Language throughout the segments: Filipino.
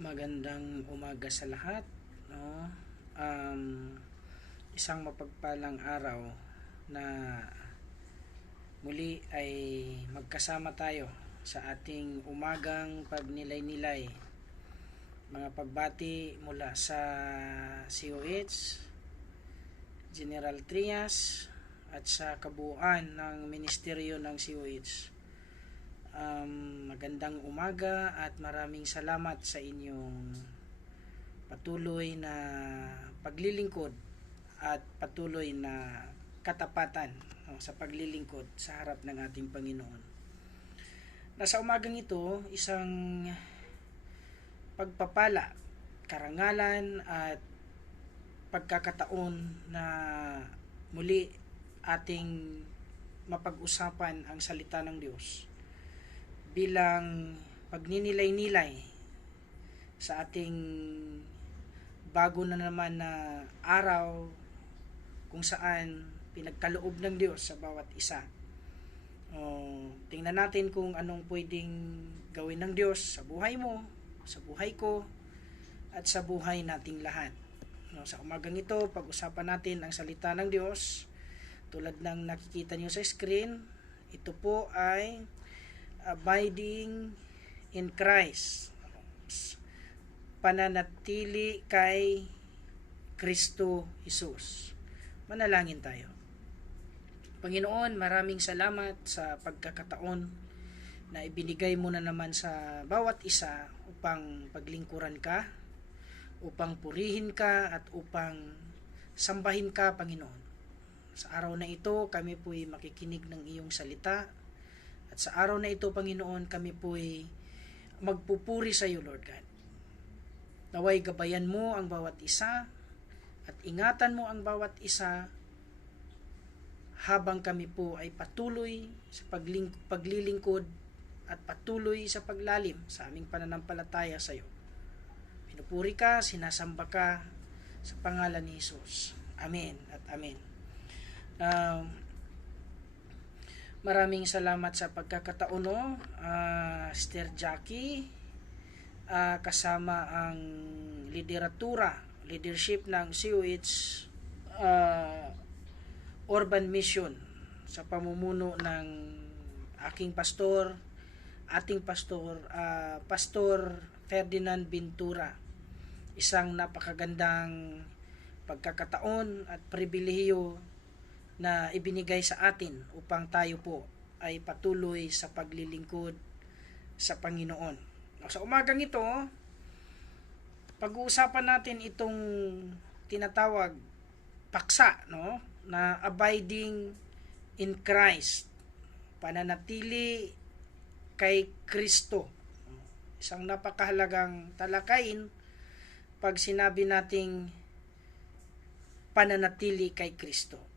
Magandang umaga sa lahat, no? Isang mapagpalang araw na muli ay magkasama tayo sa ating umagang pagnilay-nilay. Mga pagbati mula sa COH, General Trias, at sa kabuuan ng ministeryo ng COH. Magandang umaga at maraming salamat sa inyong patuloy na paglilingkod at patuloy na katapatan, sa paglilingkod sa harap ng ating Panginoon. Nasa umagang ito, isang pagpapala, karangalan at pagkakataon na muli ating mapag-usapan ang salita ng Diyos bilang pagninilay-nilay sa ating bago na naman na araw kung saan pinagkaloob ng Diyos sa bawat isa. Tingnan natin kung anong pwedeng gawin ng Diyos sa buhay mo, sa buhay ko, at sa buhay nating lahat. Sa umagang ito, pag-usapan natin ang salita ng Diyos. Tulad ng nakikita niyo sa screen, ito po ay abiding in Christ. Pananatili kay Kristo Jesus. Manalangin tayo. Panginoon, maraming salamat sa pagkakataon na ibinigay mo na naman sa bawat isa upang paglingkuran ka, upang purihin ka, at upang sambahin ka, Panginoon. Sa araw na ito, kami po'y makikinig ng iyong salita. At sa araw na ito, Panginoon, kami po'y magpupuri sa iyo, Lord God. Naway gabayan mo ang bawat isa at ingatan mo ang bawat isa habang kami po ay patuloy sa paglilingkod at patuloy sa paglalim sa aming pananampalataya sa iyo. Pinupuri ka, sinasamba ka sa pangalan ni Jesus. Amen at amen. Maraming salamat sa pagkakataon, Sister Jackie, kasama ang leadership ng COH Urban Mission sa pamumuno ng ating pastor, Pastor Ferdinand Bintura. Isang napakagandang pagkakataon at pribilehiyo na ibinigay sa atin upang tayo po ay patuloy sa paglilingkod sa Panginoon. Sa umagang ito, pag-uusapan natin itong tinatawag paksa, na abiding in Christ, pananatili kay Kristo. Isang napakahalagang talakayin pag sinabi nating pananatili kay Kristo.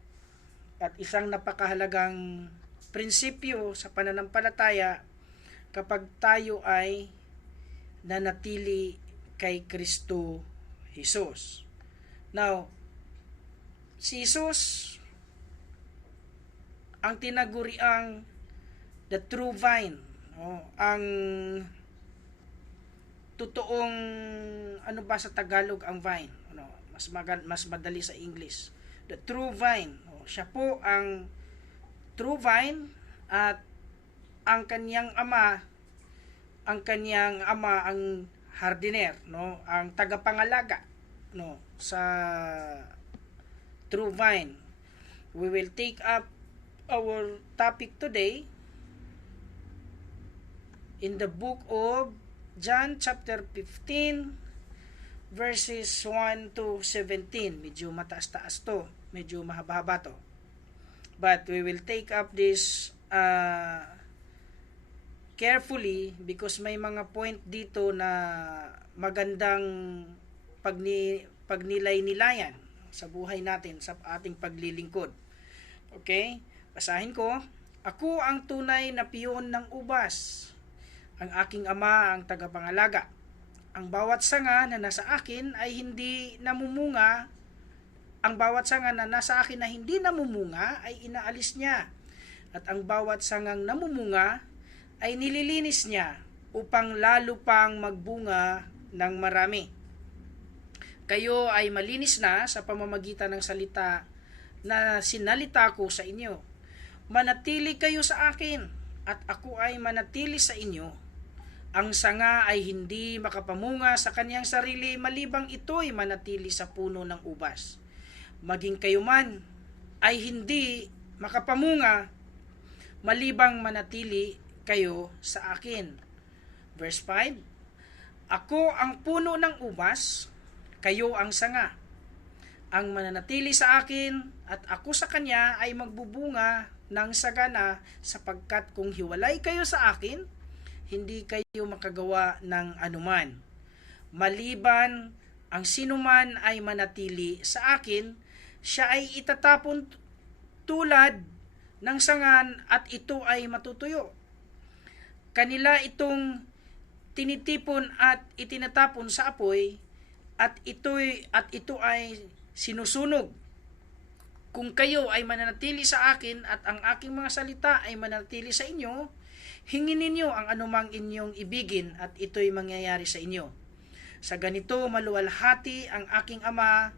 At isang napakahalagang prinsipyo sa pananampalataya kapag tayo ay nanatili kay Kristo Jesus. Now, si Jesus ang tinaguriang the true vine, ang totoong, ano ba sa Tagalog ang vine? Mas madali sa English. The true vine. Siya po ang true vine at ang kanyang ama ang hardiner, ang tagapangalaga, sa true vine. We will take up our topic today in the book of John chapter 15 verses 1 to 17. Medyo mataas-taas to, medyo mahaba-haba to. But we will take up this carefully because may mga point dito na magandang pagnilay-nilayan sa buhay natin, sa ating paglilingkod. Okay? Basahin ko. Ako ang tunay na piyon ng ubas. Ang aking ama ang tagapangalaga. Ang bawat sanga na nasa akin ay hindi namumunga. Ang bawat sanga na nasa akin na hindi namumunga ay inaalis niya. At ang bawat sangang namumunga ay nililinis niya upang lalo pang magbunga ng marami. Kayo ay malinis na sa pamamagitan ng salita na sinalita ko sa inyo. Manatili kayo sa akin, at ako ay manatili sa inyo. Ang sanga ay hindi makapamunga sa kanyang sarili malibang ito'y manatili sa puno ng ubas. Maging kayo man ay hindi makapamunga malibang manatili kayo sa akin. Verse 5, Ako ang puno ng ubas, kayo ang sanga. Ang mananatili sa akin at ako sa kanya ay magbubunga ng sagana, sapagkat kung hiwalay kayo sa akin, hindi kayo makagawa ng anuman. Maliban ang sinuman ay manatili sa akin, siya ay itatapon tulad ng sangan at ito ay matutuyo. Kanila itong tinitipon at itinatapon sa apoy, at ito ay sinusunog. Kung kayo ay mananatili sa akin at ang aking mga salita ay mananatili sa inyo, hingin ninyo ang anumang inyong ibigin at ito'y mangyayari sa inyo. Sa ganito maluwalhati ang aking Ama,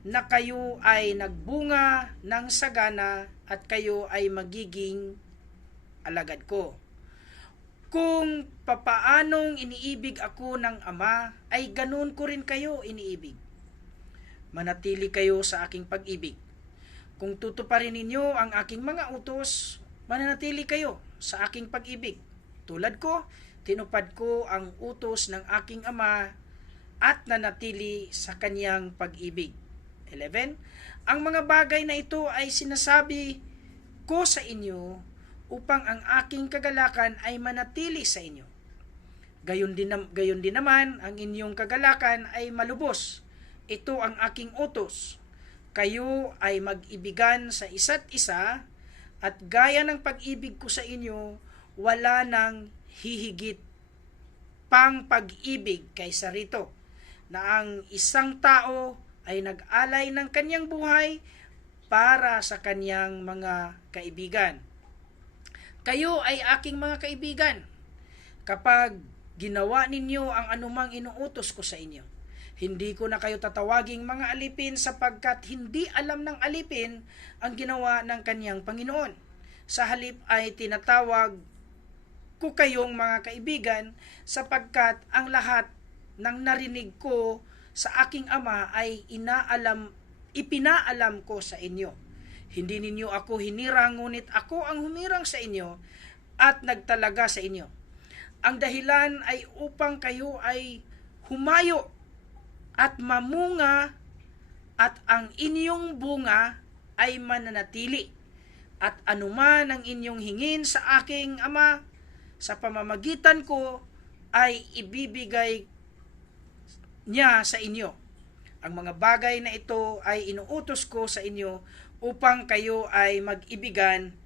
na kayo ay nagbunga ng sagana at kayo ay magiging alagad ko. Kung papaanong iniibig ako ng Ama, ay ganun ko rin kayo iniibig. Manatili kayo sa aking pag-ibig. Kung tutuparin ninyo ang aking mga utos, mananatili kayo sa aking pag-ibig. Tulad ko, tinupad ko ang utos ng aking Ama at nanatili sa kanyang pag-ibig. 11. Ang mga bagay na ito ay sinasabi ko sa inyo upang ang aking kagalakan ay manatili sa inyo. Gayon din naman ang inyong kagalakan ay malubos. Ito ang aking utos. Kayo ay mag-ibigan sa isa't isa, at gaya ng pag-ibig ko sa inyo, wala nang hihigit pang pag-ibig kaysa rito, na ang isang tao ay nag-alay ng kanyang buhay para sa kanyang mga kaibigan. Kayo ay aking mga kaibigan kapag ginawa ninyo ang anumang inuutos ko sa inyo. Hindi ko na kayo tatawaging mga alipin, sapagkat hindi alam ng alipin ang ginawa ng kanyang Panginoon. Sa halip ay tinatawag ko kayong mga kaibigan, sapagkat ang lahat ng narinig ko sa aking Ama ay ipinaalam ko sa inyo. Hindi ninyo ako hinirang, ngunit ako ang humirang sa inyo at nagtalaga sa inyo. Ang dahilan ay upang kayo ay humayo at mamunga, at ang inyong bunga ay mananatili, at anuman ang inyong hingin sa aking Ama sa pamamagitan ko ay ibibigay niya sa inyo. Ang mga bagay na ito ay inuutos ko sa inyo upang kayo ay mag-ibigan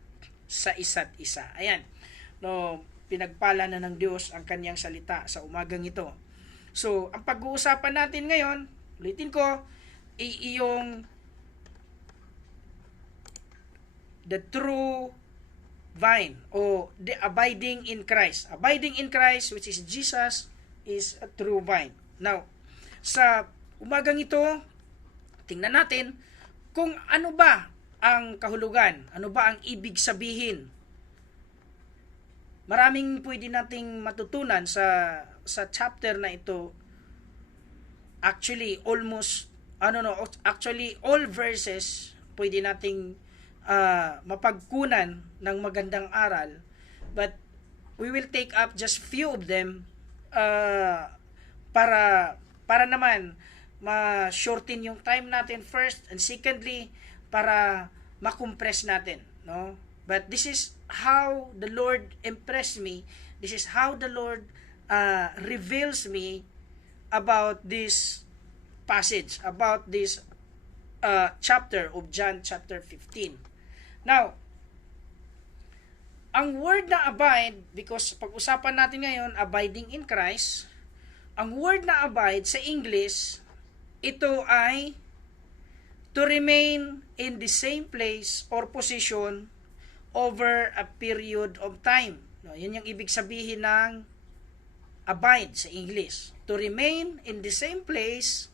sa isa't isa. Ayan. No, pinagpala na ng Diyos ang kanyang salita sa umagang ito. So, ang pag-uusapan natin ngayon, ulitin ko, iyong the true vine o the abiding in Christ. Abiding in Christ, which is Jesus, is a true vine. Now, sa umagang ito, tingnan natin kung ano ba ang kahulugan, ano ba ang ibig sabihin. Maraming pwede nating matutunan sa chapter na ito. Actually, all verses pwede nating mapagkunan ng magandang aral, but we will take up just few of them para naman ma-shorten yung time natin first, and secondly para ma-compress natin, no? But this is how the Lord impressed me. This is how the Lord reveals me about this passage, about this chapter of John chapter 15. Now, ang word na abide, because pag-usapan natin ngayon, abiding in Christ, ang word na abide sa English, ito ay to remain in the same place or position over a period of time. No, yan yung ibig sabihin ng abide sa English. To remain in the same place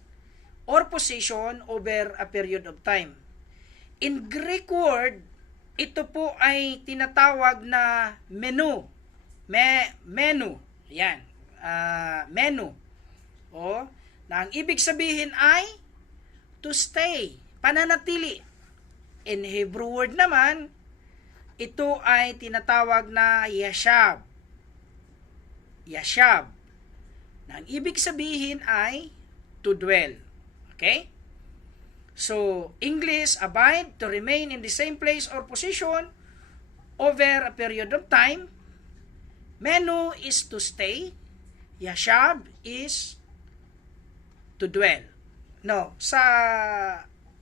or position over a period of time. In Greek word, ito po ay tinatawag na menu. Menu. Yan. Menu. O, na ang ibig sabihin ay to stay, pananatili. In Hebrew word naman, ito ay tinatawag na yashab. Yashab. Na ang ibig sabihin ay to dwell. Okay? So, English, abide, to remain in the same place or position over a period of time. Menu is to stay. Yashab is to dwell. No, sa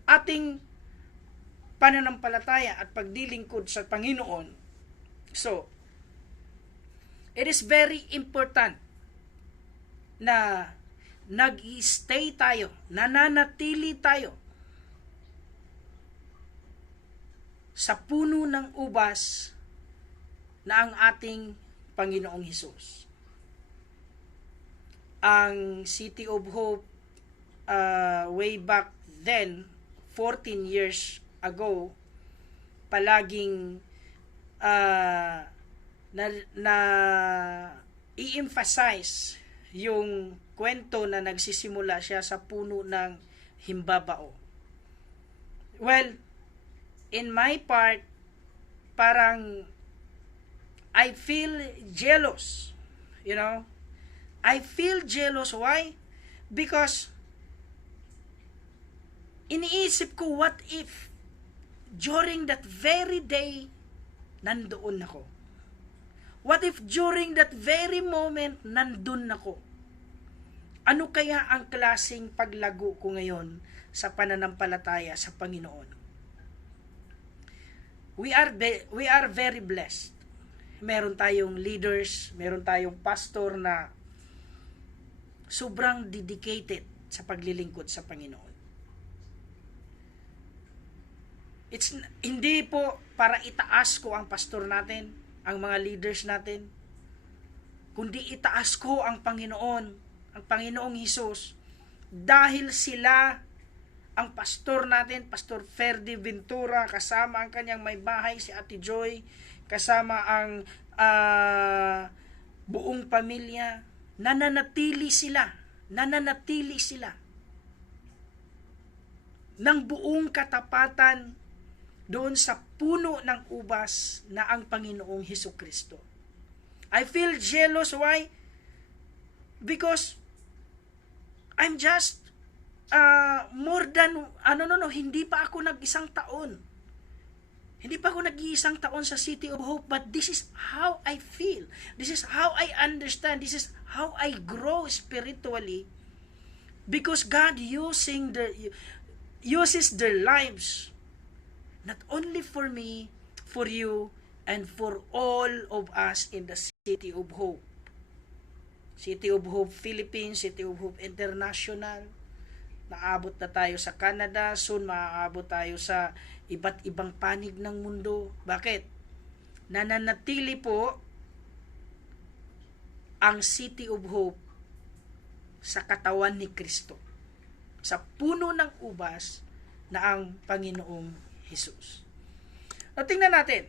ating pananampalataya at pagdilingkod sa Panginoon, so, it is very important na nag-stay tayo, nananatili tayo sa puno ng ubas na ang ating Panginoong Hesus. Ang City of Hope way back then, 14 years ago, palaging na i-emphasize yung kwento na nagsisimula siya sa puno ng himbabao. Well, in my part, parang I feel jealous. You know? I feel jealous. Why? Because iniisip ko, what if during that very day, nandoon ako? What if during that very moment, nandun ako? Ano kaya ang klaseng paglago ko ngayon sa pananampalataya sa Panginoon? We are very blessed. Meron tayong leaders, meron tayong pastor na sobrang dedicated sa paglilingkod sa Panginoon. Hindi po para itaas ko ang pastor natin, ang mga leaders natin, kundi itaas ko ang Panginoon, ang Panginoong Hesus, dahil sila ang pastor natin, Pastor Ferdy Ventura, kasama ang kanyang may bahay, si Ate Joy, kasama ang buong pamilya, nananatili sila ng buong katapatan doon sa puno ng ubas na ang Panginoong Hesukristo. I feel jealous. Why? Because I'm just more than, hindi pa ako nag-isang taon. Hindi pa ako nag-iisang taon sa City of Hope, but this is how I feel. This is how I understand. This is how I grow spiritually. Because God uses their lives, not only for me, for you, and for all of us in the City of Hope. City of Hope Philippines, City of Hope International. Naabot na tayo sa Canada, soon maaabot tayo sa iba't ibang panig ng mundo. Bakit? Nananatili po ang City of Hope sa katawan ni Kristo, sa puno ng ubas na ang Panginoong Hesus. At tingnan natin,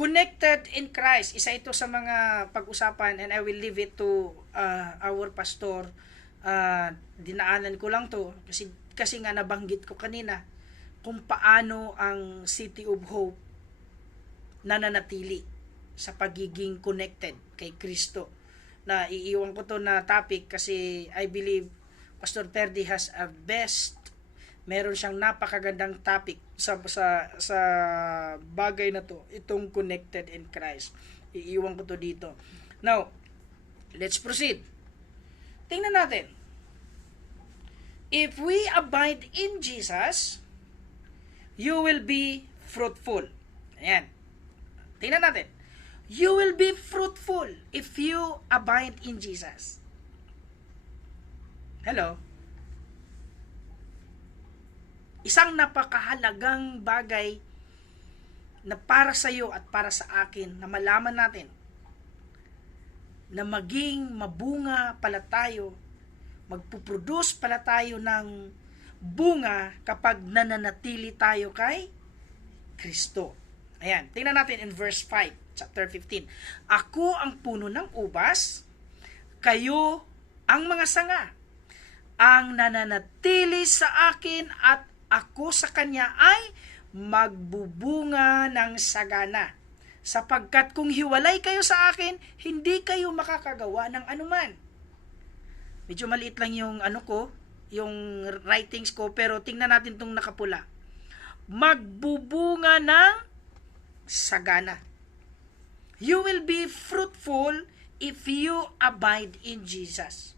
connected in Christ, isa ito sa mga pag-usapan, and I will leave it to our pastor. Dinaanan ko lang to kasi nga nabanggit ko kanina kung paano ang City of Hope nananatili sa pagiging connected kay Kristo. Na iiwan ko to na topic kasi I believe Pastor Ferdy has a best, meron siyang napakagandang topic sa bagay na to, itong connected in Christ. Iiwan ko to dito. Now, let's proceed. Tingnan natin. If we abide in Jesus, you will be fruitful. Ayan. Tingnan natin. You will be fruitful if you abide in Jesus. Hello? Isang napakahalagang bagay na para sa iyo at para sa akin na malaman natin na maging mabunga pala tayo, magpuproduce pala tayo ng bunga kapag nananatili tayo kay Kristo. Ayan, tingnan natin in verse 5, chapter 15. Ako ang puno ng ubas, kayo ang mga sanga. Ang nananatili sa akin at ako sa kanya ay magbubunga ng sagana. Sapagkat kung hiwalay kayo sa akin, hindi kayo makakagawa ng anuman. Medyo maliit lang yung yung writings ko, pero tingnan natin itong nakapula. Magbubunga ng sagana. You will be fruitful if you abide in Jesus.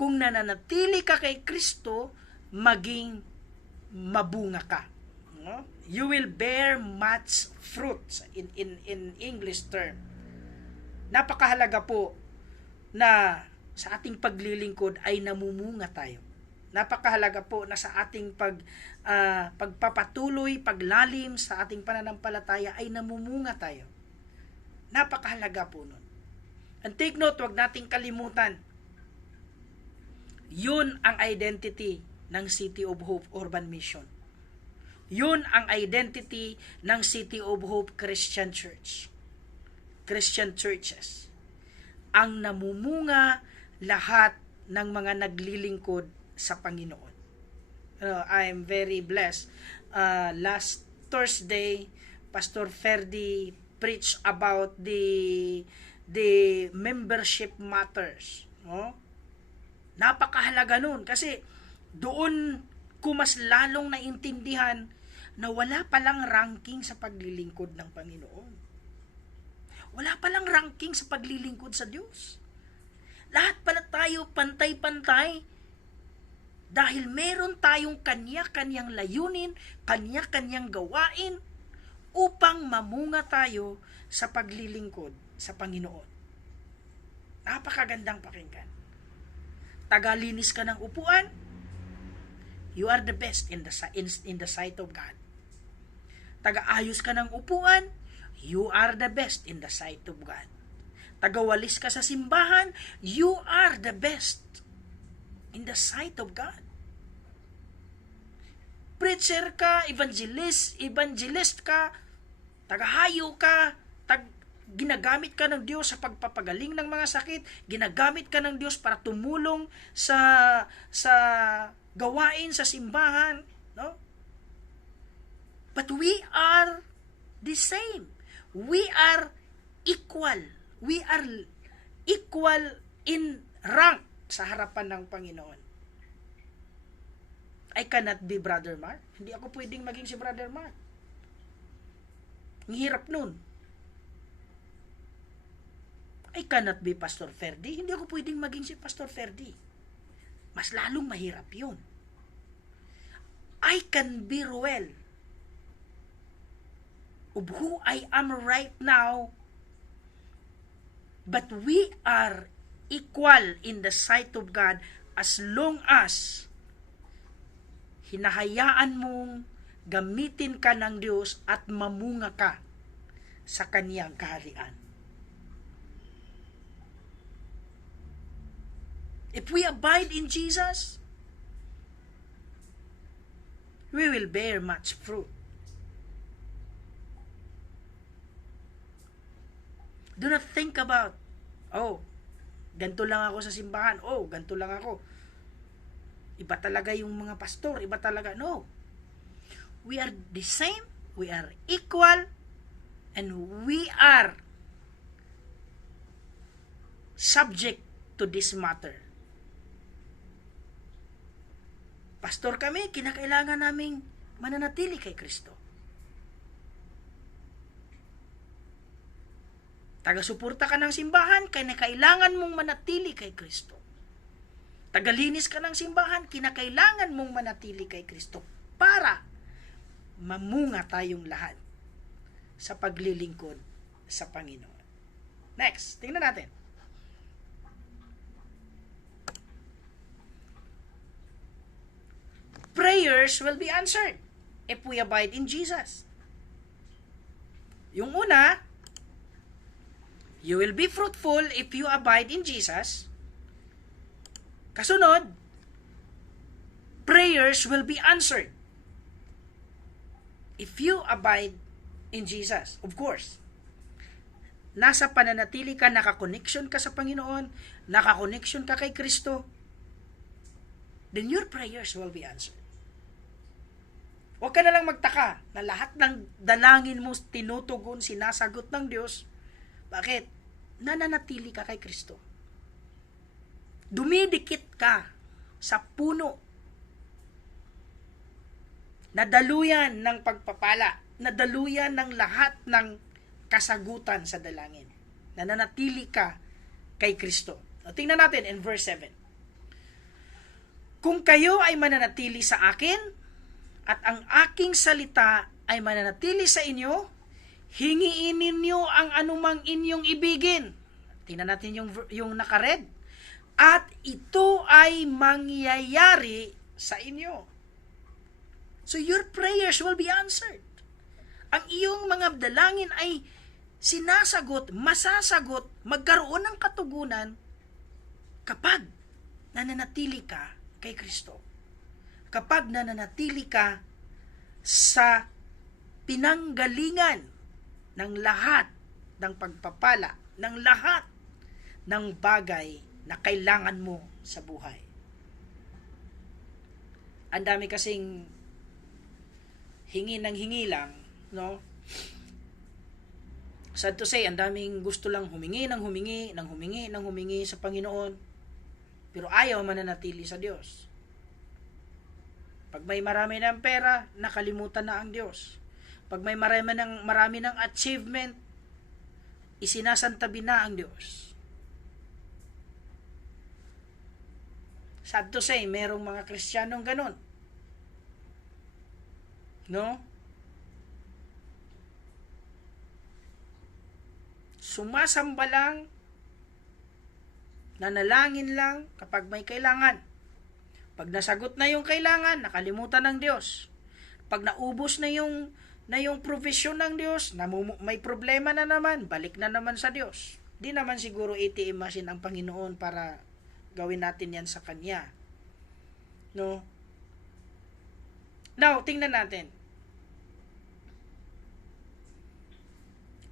Kung nananatili ka kay Kristo, maging mabunga ka. No? You will bear much fruit in English term. Napakahalaga po na sa ating paglilingkod ay namumunga tayo. Napakahalaga po na sa ating pagpapatuloy, paglalim sa ating pananampalataya ay namumunga tayo. Napakahalaga po nun. And take note, huwag nating kalimutan, yun ang identity ng City of Hope Urban Mission. Yun ang identity ng City of Hope Christian Church. Christian churches. Ang namumunga lahat ng mga naglilingkod sa Panginoon. I am very blessed. Last Thursday, Pastor Ferdi preached about the membership matters. No? Napakahalaga nun kasi doon ko mas lalong naintindihan na wala palang ranking sa paglilingkod ng Panginoon. Wala palang ranking sa paglilingkod sa Diyos. Lahat pala tayo pantay-pantay dahil meron tayong kanya-kanyang layunin, kanya-kanyang gawain upang mamunga tayo sa paglilingkod sa Panginoon. Napakagandang pakinggan. Tagalinis ka ng upuan, you are the best in the sight of God. Tagaayos ka ng upuan, you are the best in the sight of God. Tagawalis ka sa simbahan, you are the best in the sight of God. Preacher ka, evangelist ka, tagahayo ka, ginagamit ka ng Diyos sa pagpapagaling ng mga sakit, ginagamit ka ng Diyos para tumulong sa gawain sa simbahan, no? But we are the same. We are equal. We are equal in rank sa harapan ng Panginoon. I cannot be Brother Mark. Hindi ako pwedeng maging si Brother Mark. Ang hirap nun. I cannot be Pastor Ferdi. Hindi ako pwedeng maging si Pastor Ferdi. Mas lalong mahirap yun. I can be Ruel. Of who I am right now, but we are equal in the sight of God as long as hinahayaan mong gamitin ka ng Diyos at mamunga ka sa Kaniyang kaharian. If we abide in Jesus, we will bear much fruit. Do not think about, ganito lang ako sa simbahan, ganito lang ako. Iba talaga yung mga pastor, iba talaga. No. We are the same, we are equal, and we are subject to this matter. Pastor kami, kinakailangan naming mananatili kay Kristo. Taga-suporta ka ng simbahan, kinakailangan mong manatili kay Kristo. Tagalinis ka ng simbahan, kinakailangan mong manatili kay Kristo para mamunga tayong lahat sa paglilingkod sa Panginoon. Next, tingnan natin. Prayers will be answered if we abide in Jesus. Yung una, You will be fruitful if you abide in Jesus. Kasunod, prayers will be answered if you abide in Jesus. Of course, nasa pananatili ka, nakakonnection ka sa Panginoon, nakakonnection ka kay Kristo, then your prayers will be answered. Huwag ka na lang magtaka na lahat ng dalangin mo tinutugon, sinasagot ng Diyos. Bakit? Nananatili ka kay Kristo. Dumidikit ka sa puno na daluyan ng pagpapala, na daluyan ng lahat ng kasagutan sa dalangin. Nananatili ka kay Kristo. Tingnan natin in verse 7. Kung kayo ay mananatili sa akin, at ang aking salita ay mananatili sa inyo, hingiin ninyo ang anumang inyong ibigin. Tingnan natin yung naka-red. At ito ay mangyayari sa inyo. So your prayers will be answered. Ang iyong mga dalangin ay sinasagot, masasagot, magkaroon ng katugunan kapag nananatili ka kay Kristo. Kapag nananatili ka sa pinanggalingan ng lahat ng pagpapala, ng lahat ng bagay na kailangan mo sa buhay. Ang dami kasing hingi ng hingi lang, no? Sad to say, ang daming gusto lang humingi sa Panginoon, pero ayaw mananatili sa Diyos. Pag may marami ng pera, nakalimutan na ang Diyos. Pag may marami ng achievement, isinasantabi na ang Diyos. Sad to say, merong mga Kristiyanong ganun. No? Sumasamba lang, nanalangin lang kapag may kailangan. Pag nasagot na yung kailangan, nakalimutan ng Diyos. Pag naubos na yung provision ng Diyos, may problema na naman, balik na naman sa Diyos. Di naman siguro ATM machine ang Panginoon para gawin natin yan sa Kanya. No? Now, tingnan natin.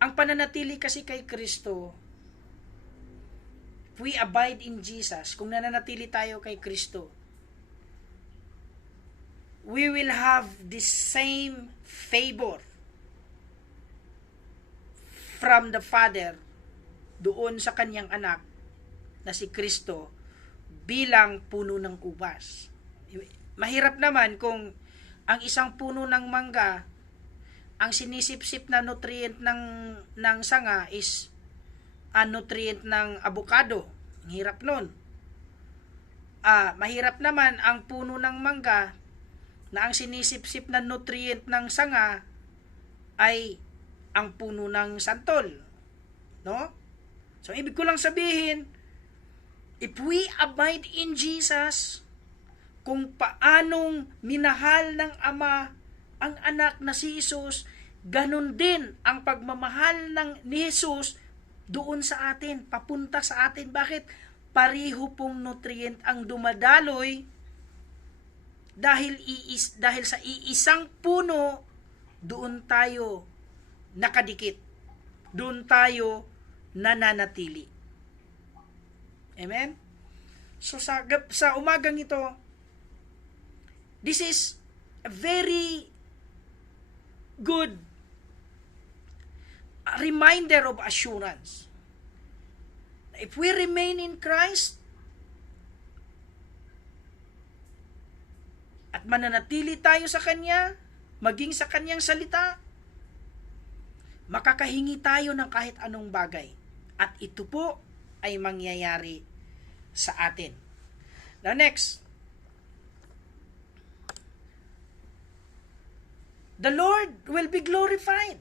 Ang pananatili kasi kay Kristo, if we abide in Jesus, kung nananatili tayo kay Kristo, we will have the same favor from the Father doon sa kanyang anak na si Kristo bilang puno ng ubas. Mahirap naman kung ang isang puno ng mangga, ang sinisip-sip na nutrient ng sanga is ang nutrient ng avocado. Ang hirap nun. Mahirap naman ang puno ng mangga na ang sinisip-sip na nutrient ng sanga ay ang puno ng santol. No? So, ibig ko lang sabihin, if we abide in Jesus, kung paanong minahal ng Ama ang anak na si Jesus, ganun din ang pagmamahal ni Jesus doon sa atin, papunta sa atin. Bakit? Pariho pong nutrient ang dumadaloy dahil sa iisang puno, doon tayo nakadikit. Doon tayo nananatili. Amen? So sa umagang ito, this is a very good reminder of assurance. If we remain in Christ at mananatili tayo sa Kanya, maging sa Kanyang salita, makakahingi tayo ng kahit anong bagay. At ito po ay mangyayari sa atin. Now next, the Lord will be glorified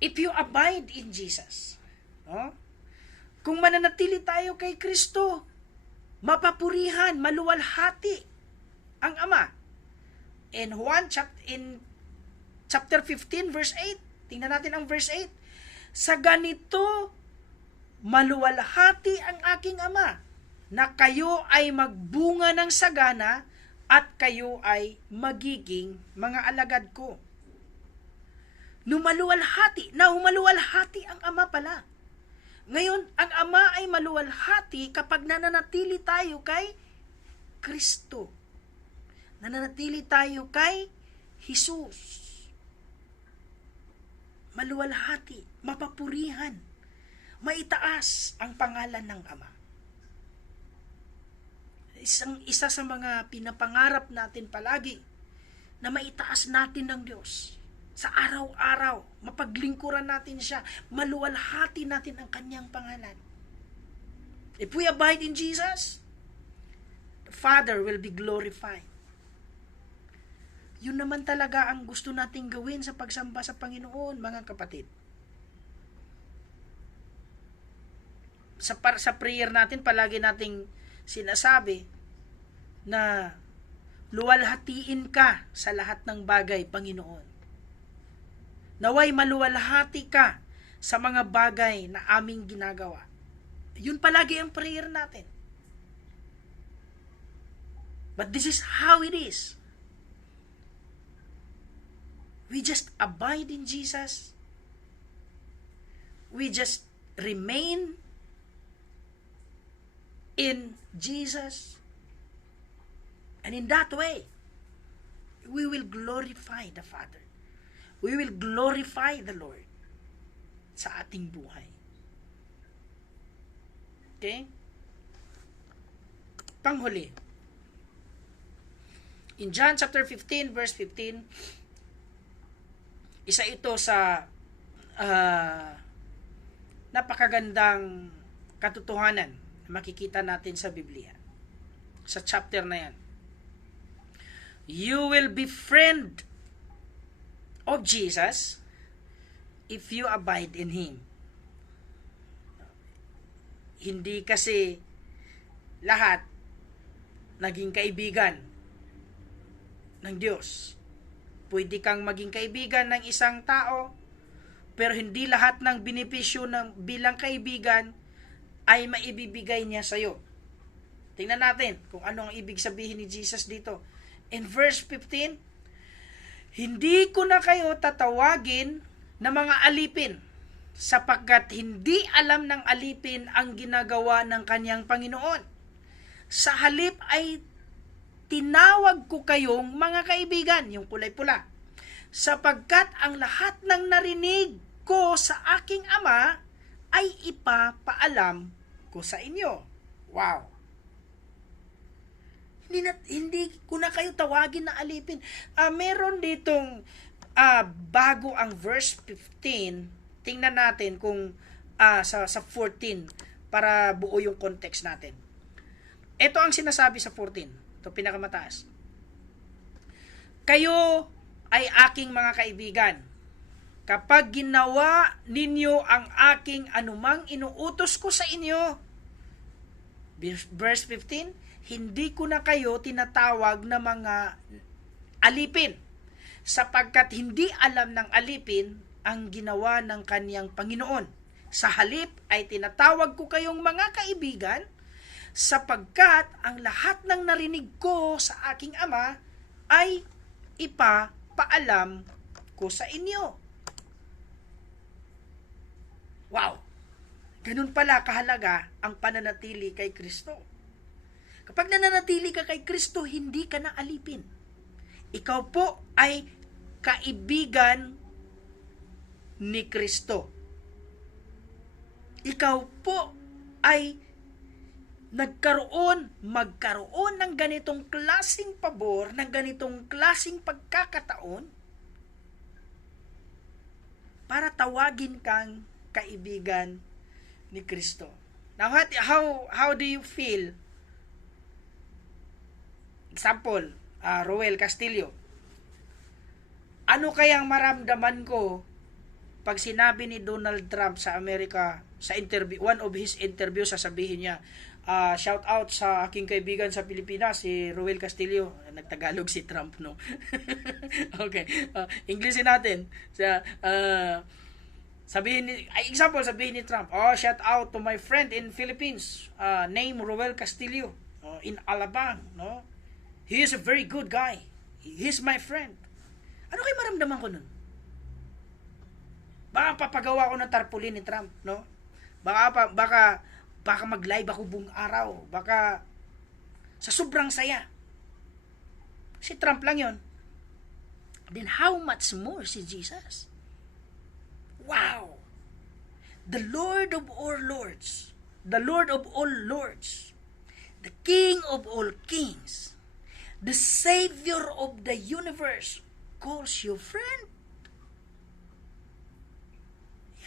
if you abide in Jesus. No? Kung mananatili tayo kay Kristo, mapapurihan, maluwalhati ang Ama. In chapter 15 verse 8, tingnan natin ang verse 8. Sa ganito maluwalhati ang aking Ama na kayo ay magbunga ng sagana at kayo ay magiging mga alagad ko. Humaluwalhati ang Ama pala. Ngayon, ang Ama ay maluwalhati kapag nananatili tayo kay Kristo. Nananatili tayo kay Jesus. Maluwalhati, mapapurihan, maitaas ang pangalan ng Ama. Isa sa mga pinapangarap natin palagi na maitaas natin ng Diyos. Sa araw-araw, mapaglingkuran natin siya, maluwalhati natin ang kanyang pangalan. If we abide in Jesus, the Father will be glorified. Yun naman talaga ang gusto nating gawin sa pagsamba sa Panginoon, mga kapatid. Sa prayer natin, palagi nating sinasabi na luwalhatiin ka sa lahat ng bagay, Panginoon. Naway maluwalhati ka sa mga bagay na aming ginagawa. Yun palagi ang prayer natin. But this is how it is. We just abide in Jesus. We just remain in Jesus. And in that way, we will glorify the Father. We will glorify the Lord sa ating buhay. Okay? Panghuli. In John chapter 15, verse 15, isa ito sa napakagandang katotohanan na makikita natin sa Biblia. Sa chapter na yan. You will be friend of Jesus if you abide in Him. Hindi kasi lahat naging kaibigan ng Diyos. Pwede kang maging kaibigan ng isang tao, pero hindi lahat ng benepisyo ng bilang kaibigan ay maibibigay niya sa iyo. Tingnan natin kung ano ang ibig sabihin ni Jesus dito. In verse 15, hindi ko na kayo tatawagin na mga alipin, sapagkat hindi alam ng alipin ang ginagawa ng kanyang Panginoon. Sa halip ay tinawag ko kayong mga kaibigan, yung kulay pula, sapagkat ang lahat ng narinig ko sa aking Ama ay ipapaalam ko sa inyo. Wow! Hindi ko na kayo tawagin na alipin. Meron ditong bago ang verse 15. Tingnan natin kung sa 14 para buo yung context natin. Ito ang sinasabi sa 14. Ito pinakamataas. Kayo ay aking mga kaibigan kapag ginawa ninyo ang aking anumang inuutos ko sa inyo. Verse 15, hindi ko na kayo tinatawag na mga alipin, sapagkat hindi alam ng alipin ang ginawa ng kaniyang Panginoon. Sa halip ay tinatawag ko kayong mga kaibigan, sapagkat ang lahat ng narinig ko sa aking Ama ay ipapaalam ko sa inyo. Wow! Ganun pala kahalaga ang pananatili kay Kristo. Kapag nananatili ka kay Kristo, hindi ka na alipin. Ikaw po ay kaibigan ni Kristo. Ikaw po ay magkaroon ng ganitong klaseng pabor, ng ganitong klaseng pagkakataon para tawagin kang kaibigan ni Kristo. Now, how do you feel? Example, Roel Castillo. Ano kayang maramdaman ko pag sinabi ni Donald Trump sa Amerika, sa interview, one of his interview, sasabihin niya, shout out sa aking kaibigan sa Pilipinas, si Roel Castillo. Nagtagalog si Trump, no? Okay. Englishin natin. Sabihin ni Trump, oh, shout out to my friend in Philippines, name Roel Castillo, in Alabang, no? He is a very good guy. He's my friend. Ano kayo maramdaman ko nun? Baka papagawa ko ng tarpaulin ni Trump, no? Baka mag-live ako buong araw. Baka sa sobrang saya. Si Trump lang yon. Then how much more si Jesus? Wow! The Lord of all lords, the Lord of all lords, the King of all kings, the Savior of the universe calls you friend.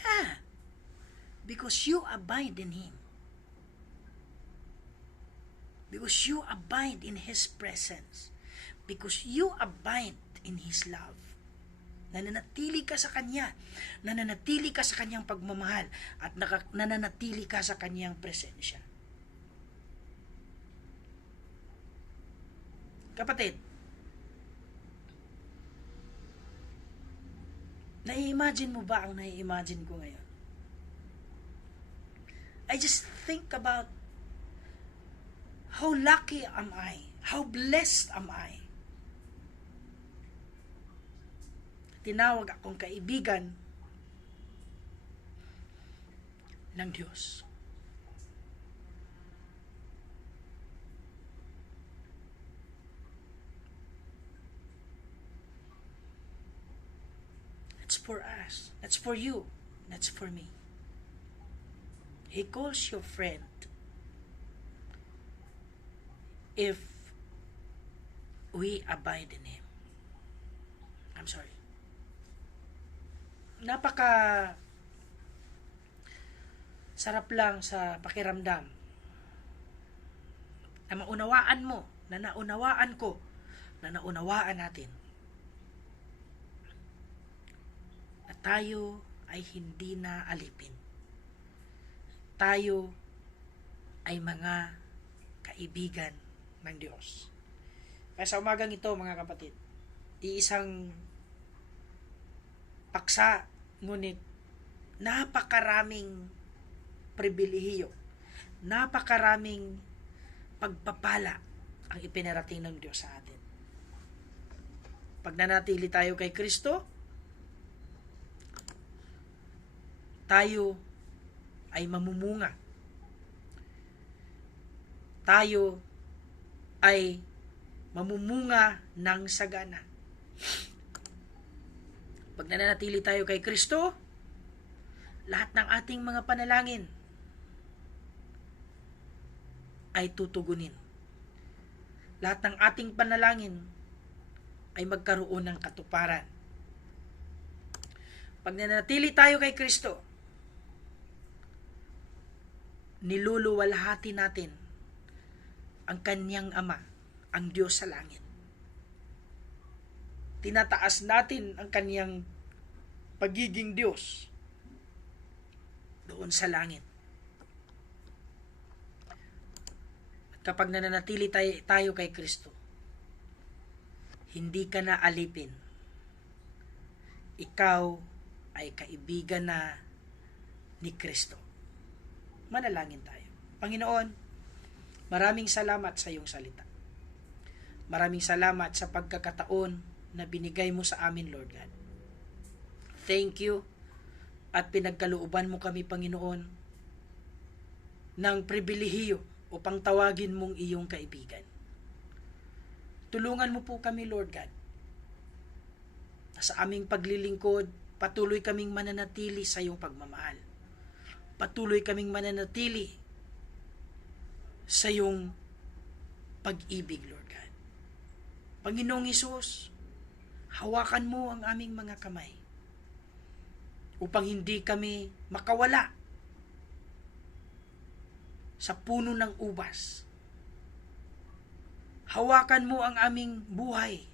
Yeah, because you abide in Him. Because you abide in His presence. Because you abide in His love. Nananatili ka sa Kanya. Nananatili ka sa Kanyang pagmamahal. At nananatili ka sa Kanyang presensya. Kapatid, nai-imagine mo ba ang nai-imagine ko ngayon? I just think about how lucky am I? How blessed am I? Tinawag akong kaibigan ng Diyos. That's for us. That's for you. That's for me. He calls you friend if we abide in Him. I'm sorry. Napaka sarap lang sa pakiramdam na maunawaan mo, na naunawaan ko, na naunawaan natin na tayo ay hindi na alipin. Tayo ay mga kaibigan ng Diyos. Kaya sa umagang ito, mga kapatid, iisang paksa, ngunit napakaraming pribilehiyo, napakaraming pagpapala ang ipinarating ng Diyos sa atin. Pag nanatili tayo kay Kristo, tayo ay mamumunga. Tayo ay mamumunga ng sagana. Pag nananatili tayo kay Kristo, lahat ng ating mga panalangin ay tutugunin. Lahat ng ating panalangin ay magkaroon ng katuparan. Pag nananatili tayo kay Kristo, niluluwalhati natin ang Kanyang Ama, ang Diyos sa langit. Tinataas natin ang Kanyang pagiging Diyos doon sa langit. At kapag nananatili tayo kay Kristo, hindi ka na alipin. Ikaw ay kaibigan na ni Kristo. Manalangin tayo. Panginoon, maraming salamat sa iyong salita. Maraming salamat sa pagkakataon na binigay mo sa amin, Lord God. Thank you at pinagkalooban mo kami, Panginoon, ng pribilehiyo upang tawagin mong iyong kaibigan. Tulungan mo po kami, Lord God. Sa aming paglilingkod, patuloy kaming mananatili sa iyong pagmamahal. Patuloy kaming mananatili sa iyong pag-ibig, Lord God. Panginoong Hesus, hawakan mo ang aming mga kamay upang hindi kami makawala sa puno ng ubas. Hawakan mo ang aming buhay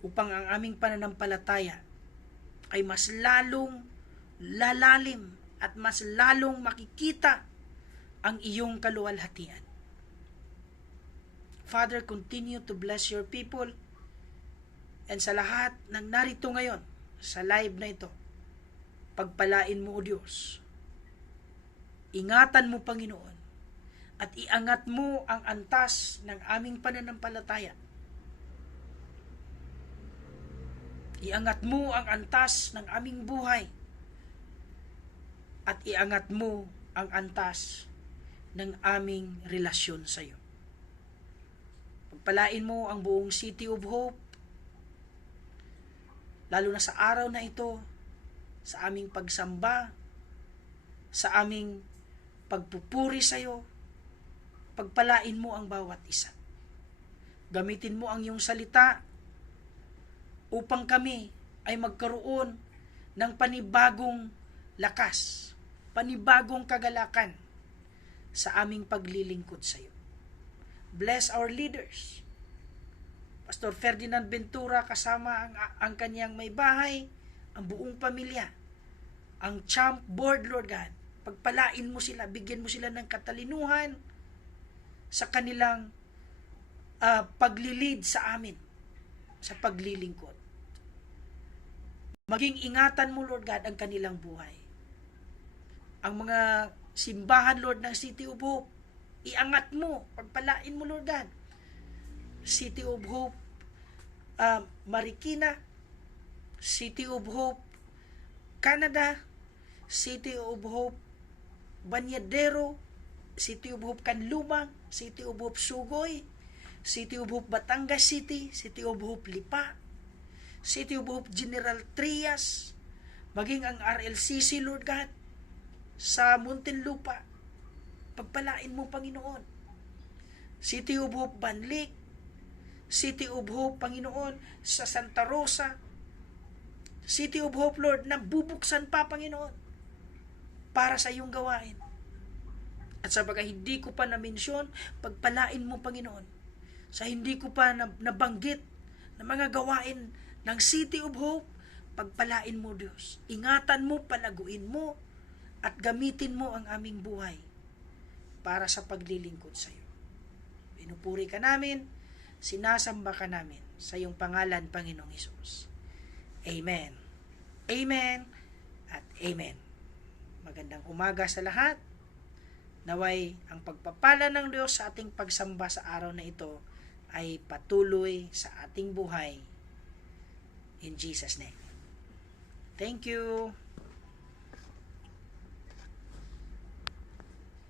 upang ang aming pananampalataya ay mas lalong lalalim at mas lalong makikita ang iyong kaluwalhatian. Father, continue to bless your people. And sa lahat ng narito ngayon, sa live na ito, Pagpalain mo, O Diyos. Ingatan mo, Panginoon. At iangat mo ang antas ng aming pananampalataya. Iangat mo ang antas ng aming buhay. At iangat mo ang antas ng aming relasyon sa iyo. Pagpalain mo ang buong City of Hope, lalo na sa araw na ito, sa aming pagsamba, sa aming pagpupuri sa iyo. Pagpalain mo ang bawat isa. Gamitin mo ang iyong salita upang kami ay magkaroon ng panibagong lakas, panibagong kagalakan sa aming paglilingkod sa iyo. Bless our leaders. Pastor Ferdinand Ventura kasama ang kanyang may bahay, ang buong pamilya, ang Champ Board, Lord God. Pagpalain mo sila, bigyan mo sila ng katalinuhan sa kanilang paglilid sa amin, sa paglilingkod. Maging ingatan mo, Lord God, ang kanilang buhay. Ang mga simbahan, Lord, ng City of Hope, iangat mo, pagpalain mo, Lord God. City of Hope Marikina, City of Hope Canada, City of Hope Banyadero, City of Hope Canlumang, City of Hope Sugoy, City of Hope Batangas City, City of Hope Lipa, City of Hope General Trias, maging ang RLCC, Lord God, sa Muntinlupa. Pagpalain mo, Panginoon. City of Hope Banlik, City of Hope, Panginoon, sa Santa Rosa, City of Hope, Lord, na bubuksan pa, Panginoon, para sa iyong gawain. At sa pagka hindi ko pa na-mention, pagpalain mo, Panginoon, sa hindi ko pa nabanggit na mga gawain ng City of Hope, pagpalain mo, Diyos. Ingatan mo, palaguin mo, at gamitin mo ang aming buhay para sa paglilingkod sa iyo. Pinupuri ka namin, sinasamba ka namin sa iyong pangalan, Panginoong Hesus. Amen. Amen at amen. Magandang umaga sa lahat. Naway ang pagpapala ng Diyos sa ating pagsamba sa araw na ito ay patuloy sa ating buhay. In Jesus' name. Thank you.